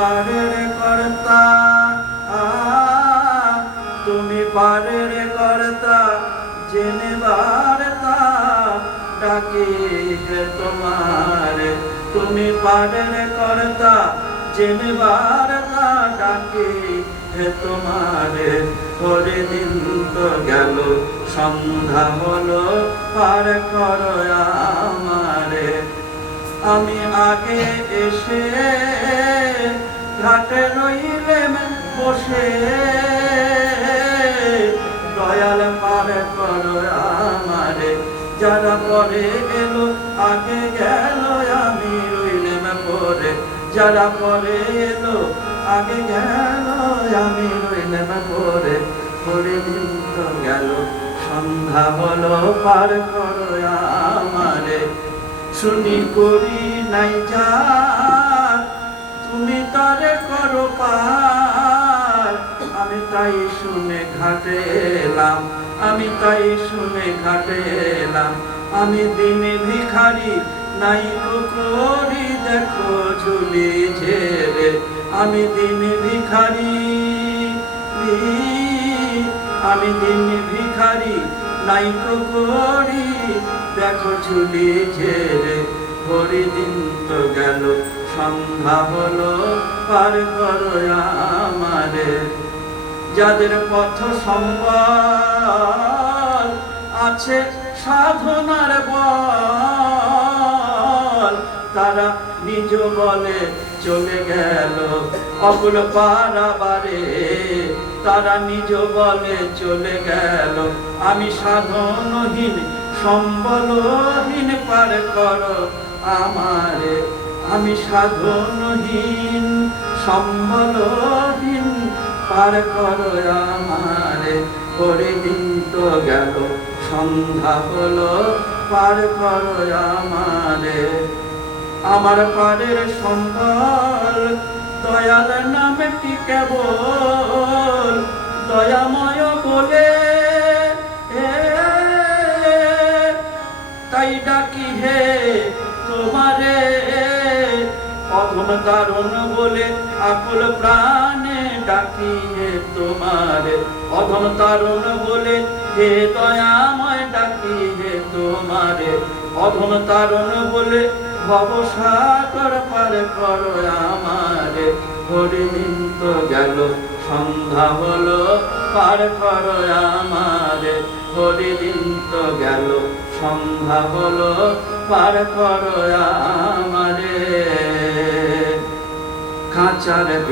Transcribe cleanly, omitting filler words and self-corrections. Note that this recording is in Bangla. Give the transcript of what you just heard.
পারের কর্তা, তুমি পারের কর্তা, জেনে বার্তা ডাকি হে তোমার। তুমি পারের কর্তা, জেনে বার্তা ডাকি হে তোমার। ওরে দিন তো গেল, সন্ধ্যা হলো, পার করো আমারে। আমি আগে এসে ঘাটে রইলেম বসে, দয়াল পার করো আমারে। যারা পরে এলো আগে গেল, আমি রইলেম পরে। যারা পরে এলো আগে গেল, আমি রইলেম পরে। পরে দিন তো গেল, সন্ধ্যা হলো, পার করো আমারে। শুনি করি নাই যা, তুমি তারে করো পার। আমি তাই শুনে ঘাটে এলাম, আমি তাই শুনে ঘাটে এলাম। আমি দিনে ভিখারি নাই করি, দেখো ঝুলি ঝেড়ে। আমি দিনে ভিখারি, আমি দিনে ভিখারি নাই করি, দেখো ঝুলি ঝেড়ে। ভরি দিন তো গেল, সন্ধ্যা হলো, পার করো আমারে। যাদের পথ সম্বল আছে সাধনার বল, তারা নিজ বলে চলে গেল অকুল পারাবারে। তারা নিজ বলে চলে গেল, আমি সাধনহীন সম্বলহীন, পার করো আমারে। আমি সাধনহীন সম্বলহীন, পার করো আমারে। পরে দিন তো গেল, সন্ধ্যা হলো, পার করো আমারে। আমার পারের সম্বল দয়াল নামটি কেবল, দয়াময় বলে তাই ডাকি হে তোমারে। অধম দারুণ বলে আকুল প্রাণে ডাকি হে তোমারে। অধম দারুণ বলে হে দয়াময় ডাকি হে তোমারে। অধম তারুণ বলে ভবসাগর পার করো আমারে। হরি দিন তো গেল, সন্ধ্যা হলো, পার করো আমারে। হরি দিন তো গেল, সন্ধ্যা হলো, পার করো আমারে। খাঁচার ভিতর